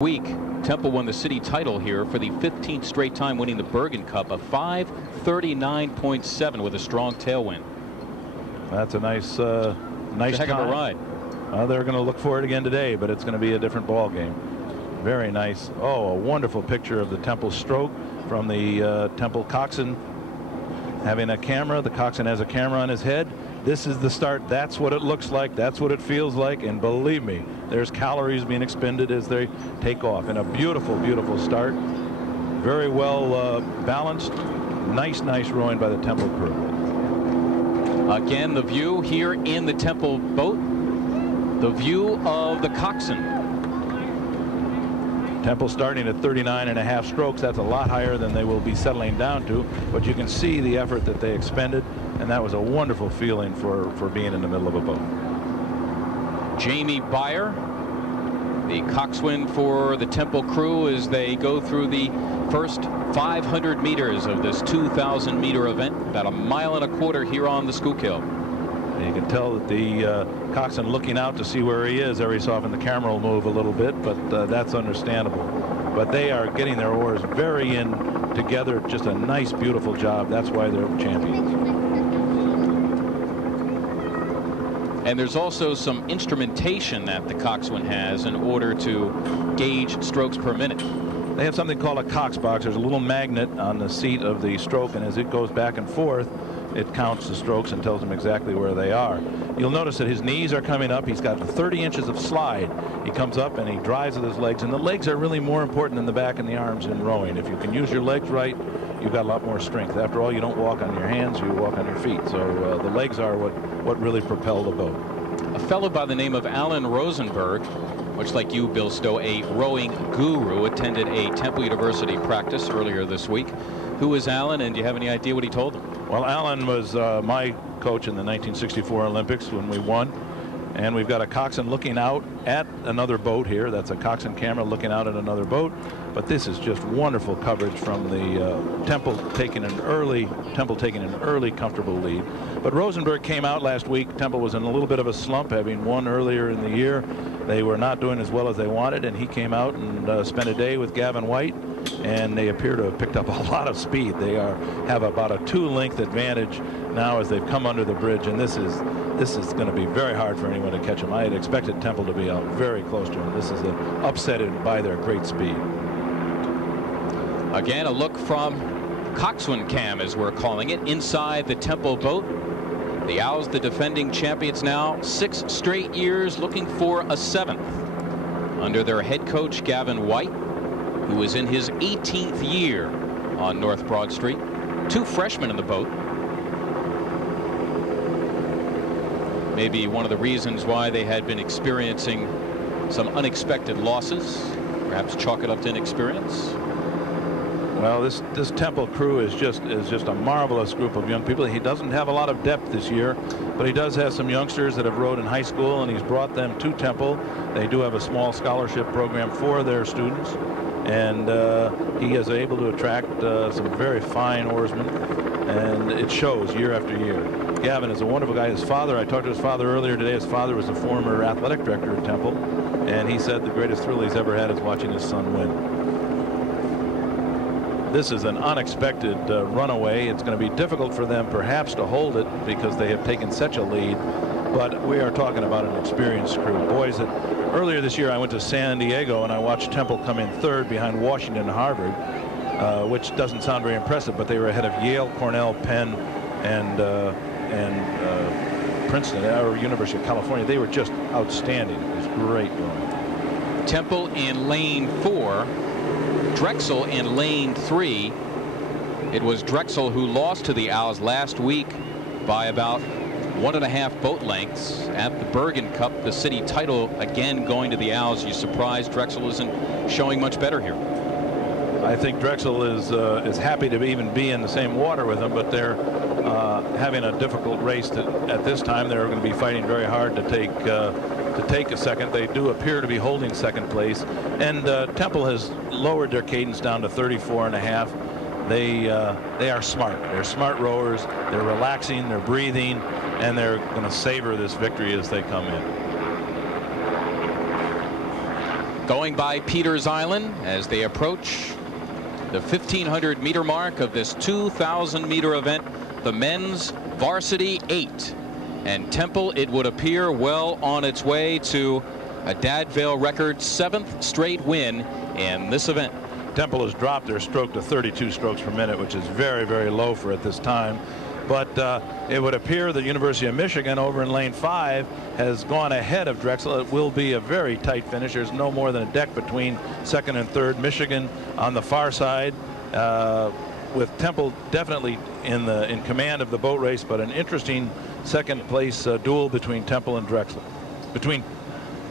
Week, Temple won the city title here for the 15th straight time, winning the Bergen Cup, a 5:39.7 with a strong tailwind. That's a nice heck of a ride. They're going to look for it again today, but it's going to be a different ball game. Very nice. Oh, a wonderful picture of the Temple stroke from the Temple coxswain having a camera. The coxswain has a camera on his head. This is the start. That's what it looks like. That's what it feels like. And believe me, there's calories being expended as they take off. And a beautiful, beautiful start. Very well balanced. Nice rowing by the Temple crew. Again, the view here in the Temple boat. The view of the coxswain. Temple starting at 39.5 strokes. That's a lot higher than they will be settling down to, but you can see the effort that they expended, and that was a wonderful feeling for being in the middle of a boat. Jamie Beyer, the coxswain for the Temple crew, as they go through the first 500 meters of this 2,000-meter event, about a mile and a quarter here on the Schuylkill. You can tell that the coxswain looking out to see where he is. Every so often the camera will move a little bit, but that's understandable. But they are getting their oars very in together. Just a nice, beautiful job. That's why they're champions. And there's also some instrumentation that the coxswain has in order to gauge strokes per minute. They have something called a cox box. There's a little magnet on the seat of the stroke, and as it goes back and forth, it counts the strokes and tells him exactly where they are. You'll notice that his knees are coming up. He's got 30 inches of slide. He comes up and he drives with his legs, and the legs are really more important than the back and the arms in rowing. If you can use your legs right, you've got a lot more strength. After all, you don't walk on your hands, you walk on your feet. So the legs are what really propel the boat. A fellow by the name of Alan Rosenberg, much like you, Bill Stowe, a rowing guru, attended a Temple University practice earlier this week. Who is Alan, and do you have any idea what he told them? Well, Alan was my coach in the 1964 Olympics when we won. And we've got a coxswain looking out at another boat here. That's a coxswain camera looking out at another boat. But this is just wonderful coverage from the Temple taking an early comfortable lead. But Rosenberg came out last week. Temple was in a little bit of a slump, having won earlier in the year. They were not doing as well as they wanted, and he came out and spent a day with Gavin White, and they appear to have picked up a lot of speed. They have about a 2-length advantage now as they've come under the bridge, and this is going to be very hard for anyone to catch them. I had expected Temple to be out very close to them. This is upsetted by their great speed. Again, a look from coxswain cam, as we're calling it, inside the Temple boat. The Owls, the defending champions now, 6 straight years looking for a 7th. Under their head coach, Gavin White, who is in his 18th year on North Broad Street. 2 freshmen in the boat. Maybe one of the reasons why they had been experiencing some unexpected losses. Perhaps chalk it up to inexperience. Well, this Temple crew is just a marvelous group of young people. He doesn't have a lot of depth this year, but he does have some youngsters that have rowed in high school, and he's brought them to Temple. They do have a small scholarship program for their students, and he is able to attract some very fine oarsmen, and it shows year after year. Gavin is a wonderful guy. His father, I talked to his father earlier today. His father was the former athletic director at Temple, and he said the greatest thrill he's ever had is watching his son win. This is an unexpected runaway. It's going to be difficult for them perhaps to hold it because they have taken such a lead, but we are talking about an experienced crew. Boys, that earlier this year I went to San Diego and I watched Temple come in 3rd behind Washington and Harvard, which doesn't sound very impressive, but they were ahead of Yale, Cornell, Penn, and Princeton, or University of California. They were just outstanding. It was great rowing. Temple in lane 4. Drexel in lane 3. It was Drexel who lost to the Owls last week by about 1.5 boat lengths at the Bergen Cup, the city title again going to the Owls. You surprised Drexel isn't showing much better here? I think Drexel is happy to even be in the same water with them, but they're having a difficult race at this time. They're going to be fighting very hard to take a second. They do appear to be holding second place, and Temple has lowered their cadence down to 34.5. They are smart. They're smart rowers. They're relaxing, they're breathing, and they're going to savor this victory as they come in. Going by Peters Island as they approach the 1,500 meter mark of this 2,000 meter event, the men's Varsity 8. And Temple, it would appear, well on its way to a Vail record 7th straight win in this event. Temple has dropped their stroke to 32 strokes per minute, which is very, very low for at this time. But it would appear that University of Michigan over in lane 5 has gone ahead of Drexel. It will be a very tight finish. There's no more than a deck between second and third. Michigan on the far side, with Temple definitely in command of the boat race, but an interesting second place duel between Temple and Drexel, between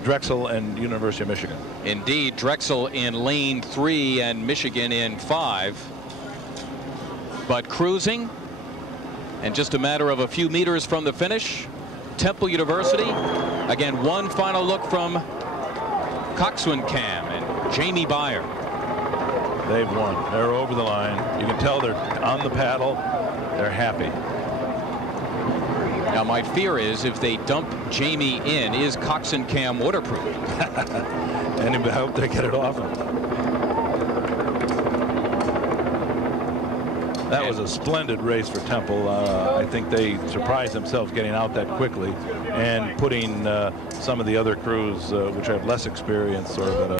Drexel and University of Michigan. Indeed, Drexel in lane 3 and Michigan in 5. But cruising, and just a matter of a few meters from the finish, Temple University. Again, one final look from Coxswain Cam and Jamie Byer. They've won. They're over the line. You can tell they're on the paddle. They're happy. Now, my fear is if they dump Jamie in, is Coxswain Cam waterproof? And I hope they get it off him. That was a splendid race for Temple. I think they surprised themselves getting out that quickly and putting some of the other crews, which have less experience, sort of at a